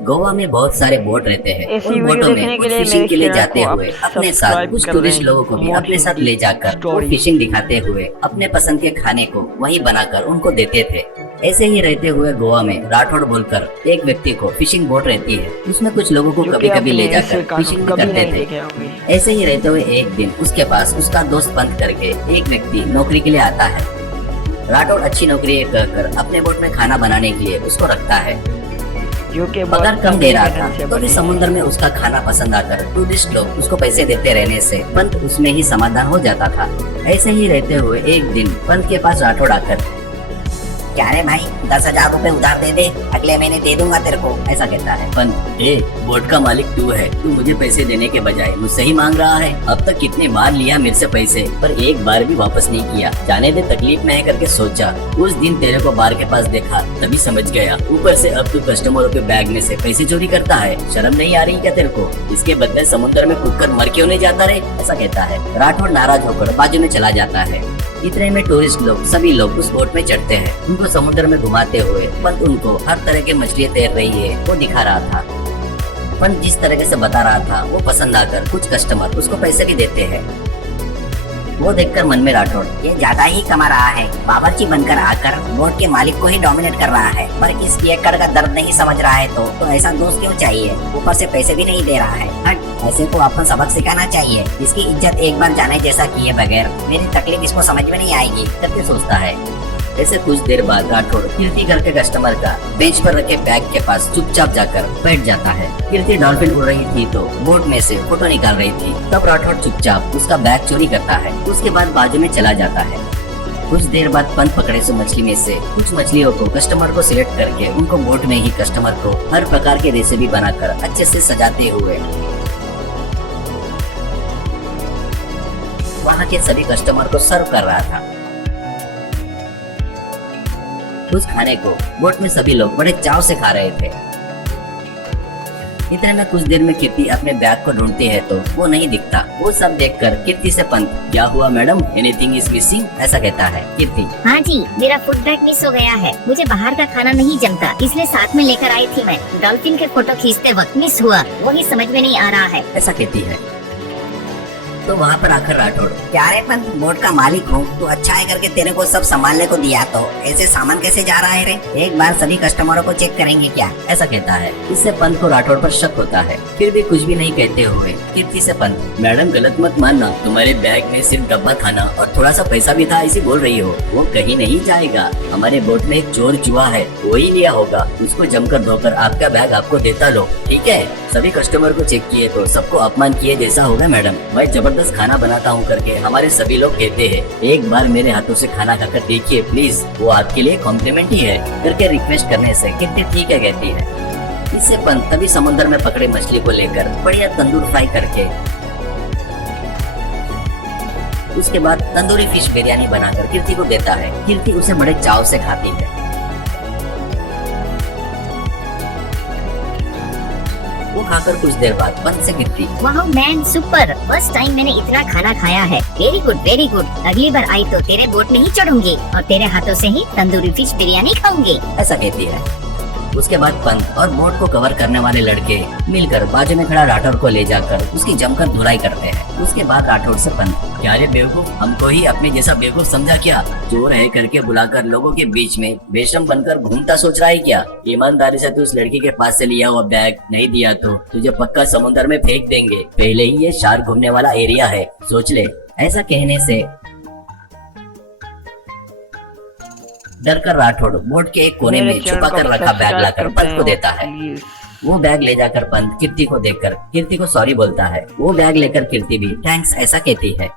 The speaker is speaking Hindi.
गोवा में बहुत सारे बोट रहते हैं। ऐसी उन वीडियो बोटों में देखने कुछ के लिए फिशिंग मेरे के लिए चैनल जाते को आप हुए अपने साथ सब्सक्राइब कुछ कर टूरिस्ट लें। लोगों को भी अपने साथ ले जाकर वो स्टोरी। फिशिंग दिखाते हुए अपने पसंद के खाने को वहीं बनाकर उनको देते थे। ऐसे ही रहते हुए गोवा में राठौड़ बोलकर एक व्यक्ति को फिशिंग बोट रहती है। उसमें कुछ लोगों को जो कभी कि कभी ले आपने ऐसे जाकर कार्टून फिशिंग भी कभी करते नहीं थे। देखे होंगे। ऐसे ही रहते हुए एक दिन उसके पास उसका दोस्त पंत करके एक व्यक्ति नौकरी के लिए आता है। राठौड़ अच्छी नौकरी है कहकर अपने बोट में खाना बनाने के लिए उसको रखता है। जो कि पगार कम दे रहा था से तो भी बने। समुद्र में उसका खाना पसंद आकर टूरिस्ट लोग उसको पैसे देते रहने से पंत उसमें ही समाधान हो जाता था। ऐसे ही रहते हुए एक दिन पंत के पास राठौड़ आकर, क्या रे भाई 10,000 रुपए उधार दे दे, अगले महीने दे दूंगा तेरे को, ऐसा कहता है। पंत, ए बोट का मालिक तू है, तू मुझे पैसे देने के बजाय मुझसे ही मांग रहा है। अब तक कितने बार लिया मेरे से पैसे, पर एक बार भी वापस नहीं किया। जाने दे, तकलीफ में है करके सोचा। उस दिन तेरे को बार के पास देखा तभी समझ गया। ऊपर से अब तू कस्टमरों के बैग में से पैसे चोरी करता है। शर्म नहीं आ रही क्या तेरे को? इसके बदले समुद्र में कूदकर मर क्यों नहीं जाता रे, ऐसा कहता है। राठौड़ नाराज होकर बाजू में चला जाता है। इतने में टूरिस्ट लोग सभी लोग उस बोट में चढ़ते हैं। उनको समुद्र में घुमाते हुए पंत उनको हर तरह की मछलियाँ तैर रही है वो दिखा रहा था। पंत जिस तरीके से बता रहा था वो पसंद आकर कुछ कस्टमर उसको पैसे भी देते हैं। वो देखकर मन में राठौड़, ये ज्यादा ही कमा रहा है, बावर्ची बनकर आकर बोट के मालिक को ही डोमिनेट कर रहा है, पर इस पियक्कड़ का दर्द नहीं समझ रहा है तो ऐसा दोस्त क्यों चाहिए? ऊपर से पैसे भी नहीं दे रहा है। हट, ऐसे को अपन सबक सिखाना चाहिए। इसकी इज्जत एक बार जाने जैसा किए बगैर मेरी तकलीफ इसको समझ में नहीं आएगी करके सोचता है। ऐसे कुछ देर बाद राठौड़ कीर्ति करके कस्टमर का बेंच पर रखे बैग के पास चुपचाप जाकर बैठ जाता है। कीर्ति डॉल्फिन उड़ रही थी तो बोट में से फोटो निकाल रही थी। तब राठौड़ चुपचाप उसका बैग चोरी करता है। उसके बाद बाजू में चला जाता है। कुछ देर बाद पंत पकड़े सो मछली में से कुछ मछलियों को कस्टमर को सिलेक्ट करके उनको बोट में ही कस्टमर को हर प्रकार के रेसिपी बनाकर अच्छे से सजाते हुए वहाँ के सभी कस्टमर को सर्व कर रहा था। उस खाने को बोट में सभी लोग बड़े चाव से खा रहे थे। इतने में कुछ देर में कीर्ति अपने बैग को ढूंढती है तो वो नहीं दिखता। वो सब देखकर कीर्ति से पंत, क्या हुआ मैडम, एनीथिंग इज मिसिंग, ऐसा कहता है। कीर्ति, हाँ जी, मेरा फूड बैग मिस हो गया है। मुझे बाहर का खाना नहीं जमता, इसलिए साथ में लेकर आई थी मैं। डॉल्फिन के फोटो खींचते वक्त मिस हुआ, वही समझ में नहीं आ रहा है, ऐसा कहती है। तो वहाँ पर आकर राठौड़, क्या रे पंत, बोट का मालिक हूँ, तू अच्छा है करके तेरे को सब संभालने को दिया तो ऐसे सामान कैसे जा रहा है रे? एक बार सभी कस्टमरों को चेक करेंगे क्या, ऐसा कहता है। इससे पंत को राठौड़ पर शक होता है। फिर भी कुछ भी नहीं कहते हुए कीर्ति से पंत, मैडम गलत मत मानना, तुम्हारे बैग में सिर्फ डब्बा था ना और थोड़ा सा पैसा भी था ऐसी बोल रही हो। वो कहीं नहीं जाएगा। हमारे बोट में एक चोर चुहा है, वो ही लिया होगा। उसको जमकर धोकर आपका बैग आपको देता लो, ठीक है? सभी कस्टमर को चेक किए तो सबको अपमान किए जैसा होगा मैडम। मैं जबरदस्त खाना बनाता हूँ करके हमारे सभी लोग कहते हैं। एक बार मेरे हाथों से खाना खाकर देखिए प्लीज, वो आपके लिए कॉम्प्लीमेंट ही है करके रिक्वेस्ट करने से कीर्ति ठीक है कहती है। इससे पंत तभी समुद्र में पकड़े मछली को लेकर बढ़िया तंदूर फ्राई करके उसके बाद तंदूरी फिश बिरयानी बनाकर कीर्ति को देता है। कीर्ति उसे बड़े चाव से खाती है। वो खाकर कुछ देर बाद पंत से कीर्ति, वाह मैन, सुपर, फर्स्ट टाइम मैंने इतना खाना खाया है, वेरी गुड वेरी गुड। अगली बार आई तो तेरे बोट में ही चढ़ूंगी और तेरे हाथों से ही तंदूरी फिश बिरयानी खाऊंगी, ऐसा कहती है। उसके बाद पंत और बोट को कवर करने वाले लड़के मिलकर बाजू में खड़ा राठौड़ को ले जाकर उसकी जमकर धुलाई करते हैं। उसके बाद राठौड़ से पंत, क्या रे बेवकूफ, हमको ही अपने जैसा बेवकूफ समझा क्या? चोर है करके बुलाकर लोगों के बीच में बेशरम बनकर घूमता सोच रहा है क्या? ईमानदारी से तू उस लड़की के पास से लिया हुआ बैग नहीं दिया तो तुझे पक्का समुद्र में फेंक देंगे। पहले ही ये शार्क घूमने वाला एरिया है, सोच ले। ऐसा कहने से डर कर राठौड़ बोट के एक कोने में छुपा कर रखा बैग लाकर पंत को देता है। वो बैग ले जाकर पंत कीर्ति को देखकर कीर्ति को सॉरी बोलता है। वो बैग लेकर कीर्ति भी थैंक्स ऐसा कहती है।